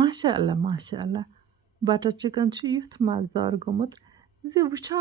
माशाअल्लाह butter chicken छ youth मज़ेदार गोमुत ज़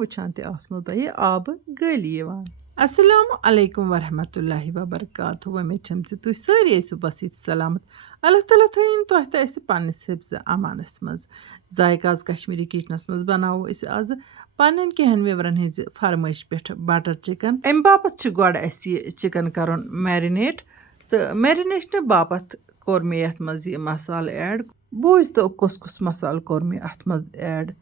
वुछान ते आसनो तोहे आब गली यवान अस्सलामु अलैकुम वरहमतुल्लाहि वबरकातुहू उम्मीद छम ज तुह सारी ऐसु बसित सलामत अल्लाह ताला थयन तोह त ऐसे पन्निस हिफ्ज़ अमानस मज जायकाज कश्मीरी किचनस मज बनावो इस आज पन्न केहन विवरण हज फरमाइश पे बटर चिकन अम बापत गड चिकन कर मैरिनेट तो मैरिनेशन बापत कोर मे यथ मज यह मसाल ऐड बूझ तो कुस मसाल कोर मे अथ मज ऐड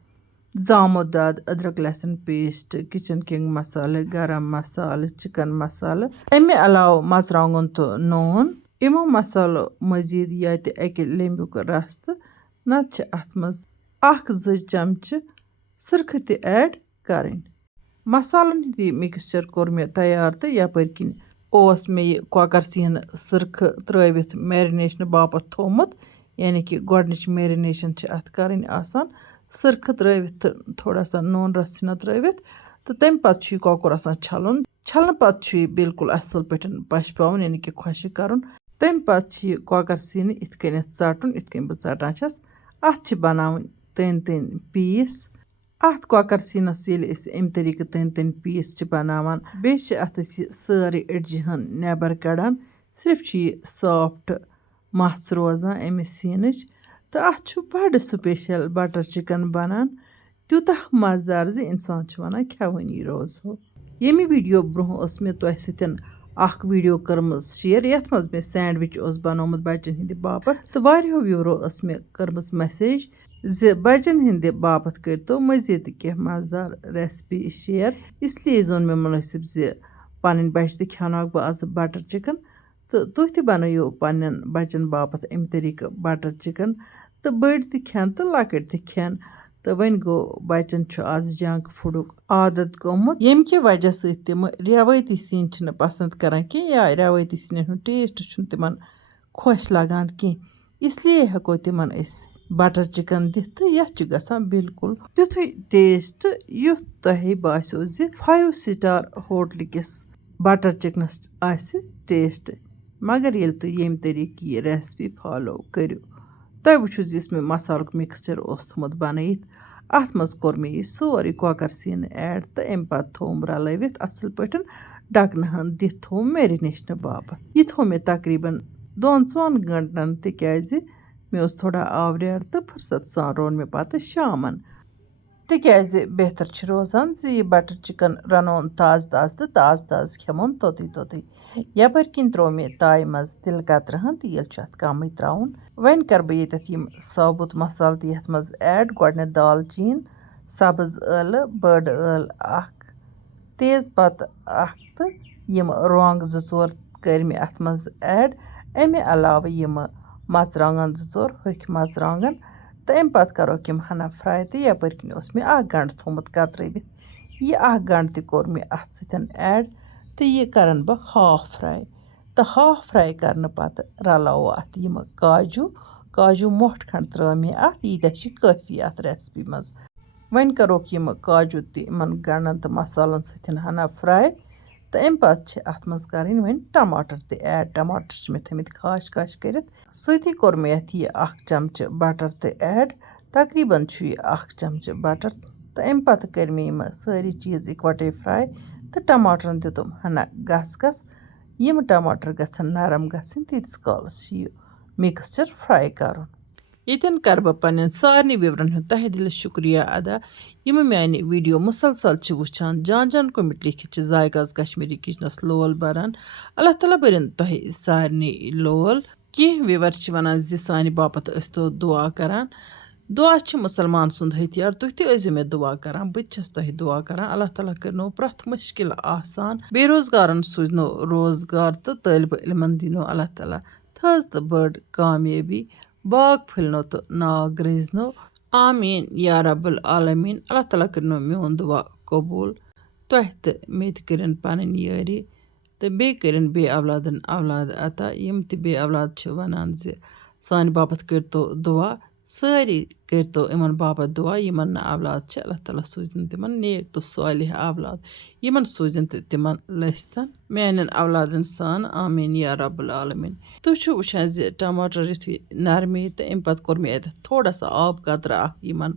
जामुन दद अदरक लहसुन पेस्ट किचन किंग मसाले गरम मसाल चिकन मसाल अमे अलाव मरचांगन तो नून इमो मसालो मजीद या अके लेम्बुक रस तो नत अथ मज 1-2 चमच सुर्ख त ऐड करें मसालन हंदी मिक्सचर कोर मे तैयार तो यपर किन ओस मे यह कॉकर सीन सुर्ख त्रवित मैरिनेशन बापत थोमुत यानी कि गोडनिच मैरिनेशन अथ करें आसान सुर्ख त्रवित थोड़ा सा नून रस त्रवित तो तम पे कॉकर आसान छलन छलन पे बिल्कुल असल पे पश पावन यानी कि खुश कर तम पे कॉकर सीन इत षटन इत बह षटान अत बनावन तन पीस अत कॉकर सीनस अम तरीक तन पीस बनावान बे अत सारे अड़जि हन नबर कड़ान सिर्फ यह सॉफ्ट मस रोजान अमि सीनच तो अत बड़ स्पेशल बटर चिकन बनान तूतः मजेदार ज इंसान वन खेवनी रोजो यमि वीडियो ब्रोह मे तुह सतन वीडियो कर्म शेयर यथ मज मे सैंडविच बनोमुत बच्चन हिंद बापत तो वारियो व्यूरो मे कर्म मैसेज ज बच्चन हिंद बापत करतो मजीद कह मजेदार रेसिपी शेयर इसलिए जोन मे मुनासिब ज पन्न बच्चे तो खेवनो बह आज बटर चिकन तो तुह त बनयो पन्न बच्चन बापत अमि तरीक बटर चिकन तो बड़ त खेन तो लकट त खेन तो वन गो बच्चन आज जंक फूडुक आदत गोमुत यम कि वजह से तम रिवायती सीन पसंद करान कि या रिवायती सीन टेस्ट तिमन खुश लगान कि इसलिए हेको तिमन बटर चिकन दिथ तो यह गसान बिल्कुल तिथु टेस्ट युथ तोहे बासो ज 5 स्टार होटल किस बटर चिकनस आसि टेस्ट मगर ये तुम यम तरीक यह रेसिपी फॉलो करो तुम वुचु मे मसाल मिक्सचर थोमुत बनयित अत मज कोर मे यह सोरे कॉकर सीन ऐड तो अम पे थोम रलवित असल पे डकन दिथ थोम मैरिनेशन बापत यह थो मे तकरीबन 2-4 घंटन तिज मे थोड़ा आवरियर तो फुर्सत सान रोन मे पे शामन तिज बेहतर रोजान यह बटर चिकन रनोन ताज ताज खेमोन तोत यपर किन त्रो मे ताय मज तिल कतरहन तो ये अत कम त्राउन वन कर बह ये साबुत मसाल तो ये मज ऐड गोडने दालचीन सब्ज यल बड़ यल तेज पत्त तो यम रौंग 2-4 कर मे अत मज ऐड अमे अलाव यम मरचांगन 2-4 होक मरचांगन तो अम पे करो यम हना फ्राई तो यपर किन मे 1 घंट थोमुत कतरवित यह 1 घंट तोर मे अत सतन ऐड तो यह करन बह हाफ फ्राई तो हाफ फ्राई करने पत रलावो अत यम काजू मोट खंड त्रा मे अत यीत काफ़ी अत रेसिपी मज वन करोक यम काजू तमन गंडन तो मसालन सतन हना फ्राई तो अम पे अत मज करें वन टमाटर तो ऐड टमाटर मे थमित खाश कर सती कोर मे यह 1 चमच बटर तो ऐड तकरीबन यह 1 चमच बटर तो अम पे कर मे यम सारी चीज़ इकवटे फ्राई तो टमाटरन दितुम हना गस यम टमाटर गसन नरम गसन तीस कालस यह मिक्सचर फ्राई कर यन कर बह पन्न सारे विवरण तह दिल शुक्रिया अदा यम माने वीडियो मुसलसल वुचान जान कोमिट लिखित जायकाज कश्मीरी किचनस लोल बरान अल्लाह ताला बरन तह सारे लोल कह विवर वन सान बापत तो दुआ करान दुआ मुसलमान सुंद हथियार तुह तजो मे दुआ करान बस तुह दुआ करान अल्लाह ताला करनो प्रथ मुश्किल आसान बेरोजगारन सूजनो रोजगार तो तालिब इल्मन दिनो अल्लाह ताला थज तो बड़ कामयाबी बाग फुलनो तो नाग रेजनो आमीन या रब्बुल आलमीन अल्लाह ताला करनो मोन दुआ कबूल तुह तो मे करन पन यारी तो बे करन बे औलादन औलाद अता यम ते बे औलाद वनान सान बापत कर तो दुआ سٲری کٔرۍتو یِمن باپتھ دُعا یِمن نہٕ اولاد چھِ اللہ تعالیٰ سوٗزِن تِمن نیک تہٕ صالح اولاد یِمن سوٗزِن تہٕ تِمن لٔسۍتن میانٮ۪ن اولادن سان آمیٖن یا رب العالمیٖن. تُہۍ چھِو وٕچھان زِ ٹماٹر یُتھُے نرمی تہٕ اَمہِ پتہٕ کوٚر مےٚ اَتٮ۪تھ تھوڑا سا آب قطرٕ اکھ یِمن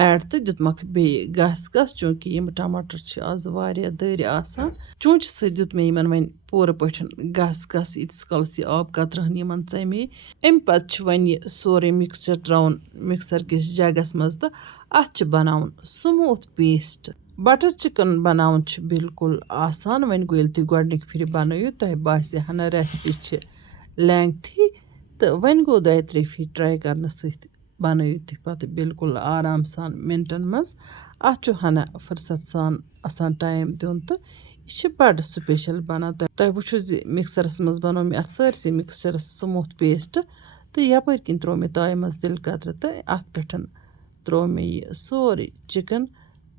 ایڈ تہٕ دیُتمکھ بیٚیہِ گس چوٗنٛکہِ یِم ٹماٹر چھِ آز واریاہ دٔرۍ آسان چونٛچہِ سۭتۍ دیُت مےٚ یِمن وۄنۍ پوٗرٕ پٲٹھۍ گس ییٖتِس کالس یہِ آب قطرٕہن یِمن ژَمے اَمہِ پتہٕ چھُ وۄنۍ یہِ سورُے مِکسچر ترٛاوُن مِکسر کِس جگس منٛز تہٕ اَتھ چھِ بناوُن سموٗتھ پیسٹ. بٹر چِکن بناوُن چھُ بالکُل آسان وۄنۍ گوٚو ییٚلہِ تُہۍ گۄڈنِکۍ پھِرِ بنٲیِو تۄہہِ باسہِ ہنا ریسپی چھِ لینٛگتھی تہٕ وۄنۍ گوٚو 2-3 پھِرِ ٹراے کرنہٕ سۭتۍ بنٲیِو تُہۍ پتہٕ بالکُل آرام سان مِنٹن منٛز. اَتھ چھُ ہنا فٕرست سان آسان ٹایم دیُن تہٕ یہِ چھِ بڑٕ سُپیشل بنان تۄہہِ وٕچھو زِ مِکسرس منٛز بنوو مےٚ اَتھ سٲرسٕے مِکسچرس سموٗتھ پیسٹ تہٕ یپٲرۍ کِنۍ تروو مےٚ تایہِ منٛز تِلہٕ قطرٕ تہٕ اَتھ پٮ۪ٹھ تروو مےٚ یہِ سورُے چِکن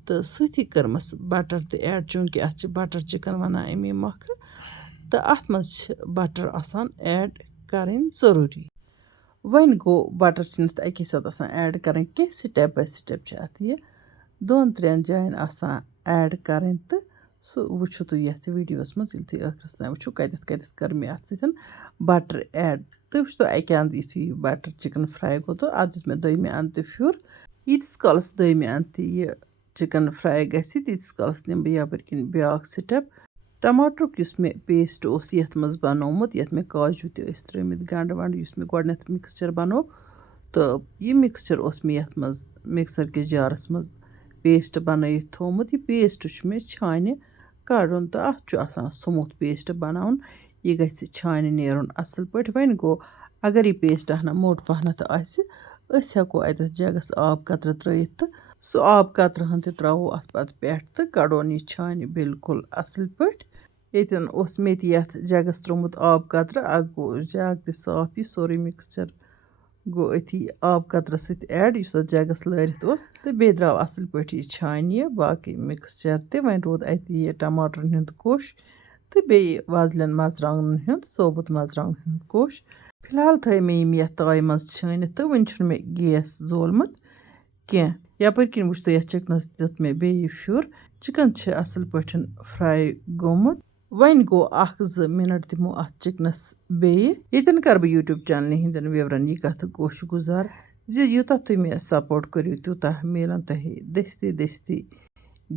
تہٕ سۭتی کٔرمَس بٹر تہِ ایڈ چوٗنٛکہِ اَتھ چھِ بٹر چِکن وَنان اَمے مۄکھٕ تہٕ اَتھ منٛز چھِ بٹر آسان ایڈ کَرٕنۍ ضروٗری. وۄنۍ گوٚو بٹر چھِنہٕ اَتھ اَکی ساتہٕ آسان ایڈ کَرٕنۍ کینٛہہ سِٹٮ۪پ باے سِٹٮ۪پ چھِ اَتھ یہِ 2-3 جایَن آسان ایڈ کَرٕنۍ تہٕ سُہ وٕچھِو تُہۍ یَتھ ویٖڈیوَس منٛز ییٚلہِ تُہۍ ٲخرَس تام وٕچھِو کَتٮ۪تھ کٔر مےٚ اَتھ سۭتۍ بٹر ایڈ. تُہۍ وٕچھتو اَکہِ اَندٕ یُتھُے یہِ بٹر چِکن فرٛاے گوٚو تہٕ اَتھ دیُت مےٚ دوٚیمہِ اَندٕ تہِ پھیُر ییٖتِس کالَس دوٚیمہِ اَندٕ تہِ یہِ چِکن فرٛاے گژھِ تیٖتِس کالَس نِمہٕ بہٕ یپٲرۍ کِنۍ بیٛاکھ سِٹٮ۪پ. ٹماٹرُک یُس مےٚ پیسٹ اوس یَتھ منٛز بنومُت یَتھ مےٚ کاجوٗ تہِ ٲسۍ ترٛٲمٕتۍ گنٛڈٕ ونٛڈٕ یُس مےٚ گۄڈنٮ۪تھ مِکسچر بنوو تہٕ یہِ مِکسچر اوس مےٚ یَتھ منٛز مِکسر کِس جارس منٛز پیسٹ بنٲیِتھ تھوٚومُت یہِ پیسٹ چھُ مےٚ چھانہِ کڑُن تہٕ اَتھ چھُ آسان سموٗتھ پیسٹ بناوُن یہِ گژھِ چھانہِ نیرُن اَصٕل پٲٹھۍ. وۄنۍ گوٚو اگر یہِ پیسٹ ہنا موٚٹ پہنتھ آسہِ أسۍ ہٮ۪کو اَتٮ۪تھ جگس آب قطرٕ ترٲیِتھ تہٕ سُہ آب قطرٕ ہن تہِ تراوو اَتھ پتہٕ پٮ۪ٹھ تہٕ کڑون یہِ چھانہِ بالکُل اَصٕل پٲٹھۍ. ییٚتٮ۪ن اوس مےٚ تہِ یَتھ جگس تروومُت آب قطرٕ اکھ گوٚو جگ تہِ صاف یہِ سورُے مِکسچر گوٚو أتھی آب قطرٕ سۭتۍ ایڈ یُس اَتھ جگس لٲرِتھ اوس تہٕ بیٚیہِ درٛاو اَصٕل پٲٹھۍ یہِ چھانہِ باقٕے مِکسچر تہِ وۄنۍ روٗد اَتہِ یہِ ٹماٹرن ہُنٛد کوٚش تہٕ بیٚیہِ وازلٮ۪ن مرژٕوانٛگنن ہُنٛد ثوبوٗت مرژٕوانٛگنن ہُنٛد کوٚش. فِلحال تھٲے مےٚ یِم یَتھ تایہِ منٛز چھٲنِتھ تہٕ وٕنہِ چھُنہٕ مےٚ گیس زولمُت کینٛہہ. یپٲرۍ کِنۍ وٕچھتو یَتھ چِکنس دیُت مےٚ بیٚیہِ پھیُر چِکن چھِ اَصٕل پٲٹھۍ فرٛاے گوٚمُت. وۄنۍ گوٚو 1-2 مِنٹ دِمو اَتھ چِکنس بیٚیہِ. ییٚتٮ۪ن کرٕ بہٕ یوٗٹیوٗب چنلہِ ہِنٛدٮ۪ن وِورن یہِ کَتھٕ گوش گُزار زِ یوٗتاہ تُہۍ مےٚ سپورٹ کٔرِو تیوٗتاہ مِلن تۄہہِ دٔستی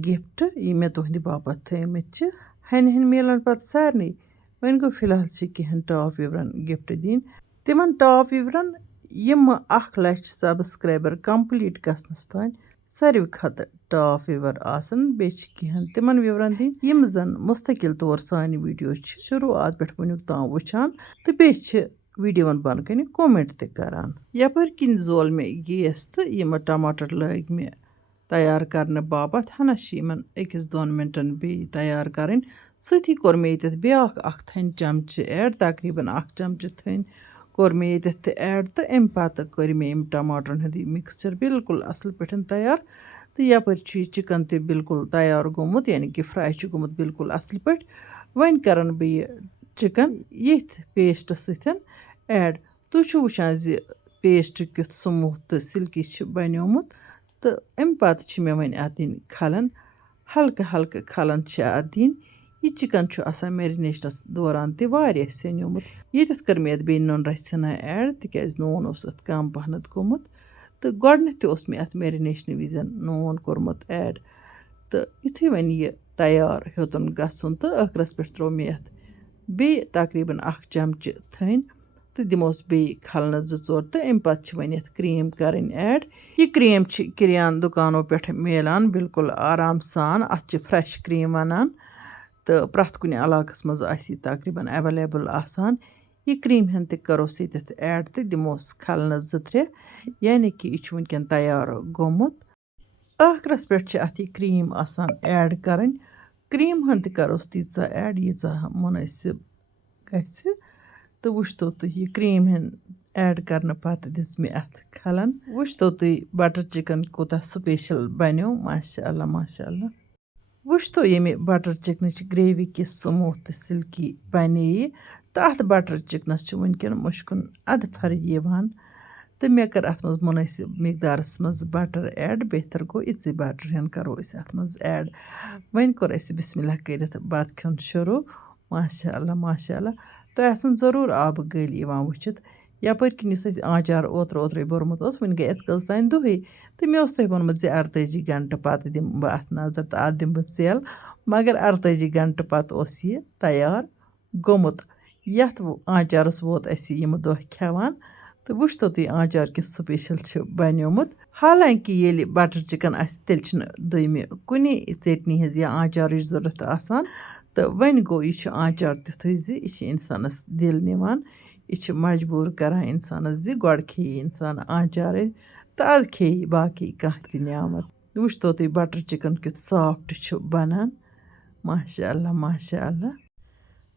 گِفٹ یِم مےٚ تُہنٛدِ باپتھ تھٲیمٕتۍ چھِ. ہنہِ مِلن پتہٕ سارنٕے. وۄنۍ گوٚو فِلحال چھِ کینٛہن ٹاپ وِورن گِفٹ دِنۍ تِمن ٹاپ وِورن یِمہٕ 1 لچھ سبسکرایبر کمپلیٖٹ گژھنس تانۍ ساروی کھۄتہٕ ٹاپ وِور آسن. بیٚیہِ چھِ کینٛہن تِمن وِورن دِنۍ یِم زن مُستقل طور سانہِ ویٖڈیو چھِ شروٗعات پٮ۪ٹھ وُنیُک تام وٕچھان تہٕ بیٚیہِ چھِ ویٖڈیوون بۄنہٕ کنہِ کومنٹ تہِ کران. یپٲرۍ کِنۍ زول مےٚ گیس تہٕ یِمہٕ ٹماٹر لٲگۍ مےٚ تیار کرنہٕ باپتھ ہنا چھِ یِمن 1-2 مِنٹن بیٚیہِ تیار کرٕنۍ. سۭتی کوٚر مےٚ ییٚتٮ۪تھ بیٛاکھ 1 تھٔنۍ چمچہٕ ایڈ تقریٖباً 1 چمچہٕ تھٔنۍ کوٚر مےٚ ییٚتٮ۪تھ تہِ ایڈ تہٕ اَمہِ پتہٕ کٔرۍ مےٚ یِم ٹماٹرن ہُنٛد یہِ مِکسچر بالکُل اَصٕل پٲٹھۍ تیار تہٕ یپٲرۍ چھُ یہِ چِکن تہِ بالکُل تیار گوٚمُت یعنی کہِ فرٛاے چھُ گوٚمُت بالکُل اَصٕل پٲٹھۍ. وۄنۍ کرن بہٕ یہِ چِکن ییٚتھۍ پیسٹہٕ سۭتۍ ایڈ. تُہۍ چھِو وٕچھان زِ پیسٹ کیُتھ سموٗتھ تہٕ سِلکی چھُ بنیومُت تہٕ اَمہِ پتہٕ چھِ مےٚ وۄنۍ اَتھ دِنۍ کھلن ہلکہٕ کھلن چھِ اَتھ دِنۍ. یہِ چِکن چھُ آسان میرِنیشنس دوران تہِ واریاہ سینیومُت. ییٚتٮ۪تھ کٔر مےٚ اَتھ بیٚیہِ نُنہٕ رژھِ ہنا ایڈ تِکیٛازِ نوٗن اوس اَتھ کم پہنتھ گوٚمُت تہٕ گۄڈنٮ۪تھ تہِ اوس مےٚ اَتھ میرِنیشنہٕ وِزِ نوٗن کوٚرمُت ایڈ تہٕ یُتھُے وۄنۍ یہِ تیار ہیوٚتُن گژھُن تہٕ ٲخرس پٮ۪ٹھ تروو مےٚ یَتھ بیٚیہِ تقریٖباً 1 چمچہٕ تھٔنۍ تہٕ دِموس بیٚیہِ کھلنہٕ 2-4 تہٕ اَمہِ پتہٕ چھِ وۄنۍ یَتھ کرٛیٖم کَرٕنۍ ایڈ. یہِ کرٛیٖم چھِ کِریان دُکانو پٮ۪ٹھ مِلان بالکُل آرام سان. اَتھ چھِ فرٛٮ۪ش کرٛیٖم وَنان تہٕ پرٛٮ۪تھ کُنہِ علاقس منٛز آسہِ یہِ تقریٖباً ایویلیبل آسان. یہِ کرٛیٖم ہن تہِ کَروس ییٚتٮ۪تھ ایڈ تہٕ دِموس کھلنہٕ 2-3 یعنی کہِ یہِ چھُ وٕنکٮ۪ن تیار گوٚمُت. ٲخرس پٮ۪ٹھ چھِ اَتھ یہِ کرٛیٖم آسان ایڈ کَرٕنۍ. کرٛیٖم ہن تہِ کَروس تیٖژاہ ایڈ ییٖژاہ مُنٲسِب گژھِ تہٕ وٕچھتو تُہۍ یہِ کرٛیٖم ہن ایڈ کرنہٕ پتہٕ دِژ مےٚ اَتھ کھلن. وٕچھتو تُہۍ بٹر چِکن کوٗتاہ سُپیشل بنیو ماشاء اللہ. وٕچھتو ییٚمہِ بٹر چِکنٕچ گریوی کِژھ سموٗتھ تہٕ سِلکی بنیٚیہِ تہٕ اَتھ بٹر چِکنس چھُ وٕنکٮ۪ن مُشکُن اَدٕ پھر یِوان تہٕ مےٚ کٔر اَتھ منٛز مُنٲسِب مقدارَس منٛز بَٹر ایڈ بہتر گوٚو یِژٕے بَٹر ہن کَرو أسۍ اَتھ منٛز ایڈ وۄنۍ کوٚر اَسہِ بِسمہِ اللہ کٔرِتھ بَتہٕ کھیوٚن شروٗع ماشاء اللہ تۄہہِ آسَن ضروٗر آبہٕ گٔلۍ یِوان وٕچھِتھ یَپٲرۍ کِنۍ یُس اَسہِ آنچار اوترَے بوٚرمُت اوس وٕنہِ گٔے اَتھ کٔژ تانۍ دۄہٕے تہٕ مےٚ اوس تۄہہِ ووٚنمُت زِ 48 گھنٹہٕ پَتہٕ دِمہٕ بہٕ اَتھ نظر تہٕ اَتھ دِمہٕ بہٕ ژٮ۪ل مگر 48 گھنٹہٕ پَتہٕ اوس یہِ تیار گوٚمُت یَتھ آنچارَس ووت اَسہِ یِمہٕ دۄہ کھٮ۪وان تہٕ وٕچھتو تُہۍ آنچار کِس سُپیشَل چھِ بنیومُت حالانکہِ ییٚلہِ بَٹر چِکَن آسہِ تیٚلہِ چھِنہٕ دوٚیمہِ کُنی ژیٹنی ہِنٛز یا آنچارٕچ ضوٚرَتھ آسان تہٕ وۄنۍ گوٚو یہِ چھُ آنچار تیُتھُے زِ یہِ چھِ اِنسانَس دِل نِوان یہِ چھِ مجبوٗر کَران اِنسانَس زِ گۄڈٕ کھیٚیہِ اِنسان آنچارٕے تہٕ اَدٕ کھیٚیہِ باقٕے کانٛہہ تہِ نعمت وٕچھتو تُہۍ بَٹر چِکَن کیُتھ سافٹ چھُ بَنان ماشاء اللہ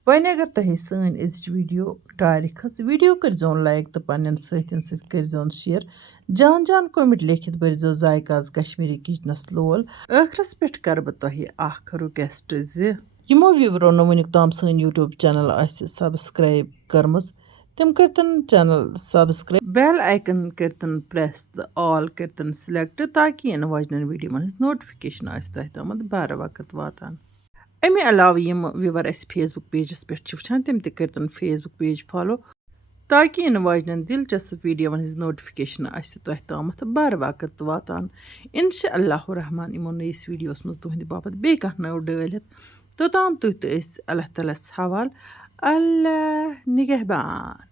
وۄنۍ اگر تۄہہِ سٲنۍ أزِچ ویٖڈیو ٹارِ کھٔژ ویٖڈیو کٔرۍزیون لایک تہٕ پنٛنٮ۪ن سۭتۍ کٔرۍزیون شِیَر جان کومٮ۪نٛٹ لیکھِتھ بٔرۍزیو ذایقاز کشمیٖری کِچنَس لول ٲخرَس پٮ۪ٹھ کَرٕ بہٕ تۄہہِ اَکھ رِکوٮ۪سٹ زِ یِمو وِوَرو نہٕ وٕنیُک تام سٲنۍ یوٗٹیوٗب چَنَل آسہِ سبسکرایب کٔرمٕژ تِم کٔرۍتَن چَنَل سبسکرایب بیل آیکَن کٔرۍتَن پرٛٮ۪س تہٕ آل کٔرۍتَن سِلٮ۪کٹ تاکہِ یِنہٕ واجنٮ۪ن ویٖڈیوَن ہٕنٛز نوٹِفِکیشن آسہِ تۄہہِ تامَتھ بَرٕ وقت واتان اَمہِ علاوٕ یِم وِوَر اَسہِ فیس بُک پیجَس پٮ۪ٹھ چھِ وٕچھان تِم تہِ کٔرۍتَن فیس بُک پیج فالو تاکہِ یِنہٕ واجنٮ۪ن دِلچسپ ویٖڈیوَن ہٕنٛز نوٹِفِکیشن آسہِ تۄہہِ تامَتھ بَرٕ وقت واتان اِنشاء اللہ رحمان یِمو نٔیِس ویٖڈیوَس منٛز تُہٕنٛدِ باپتھ بیٚیہِ کانٛہہ نٔو ڈٲلِتھ توٚتام تُہۍ تہٕ أسۍ اللہ تعالیٰ ہَس حوالہٕ اللہ نِگہبان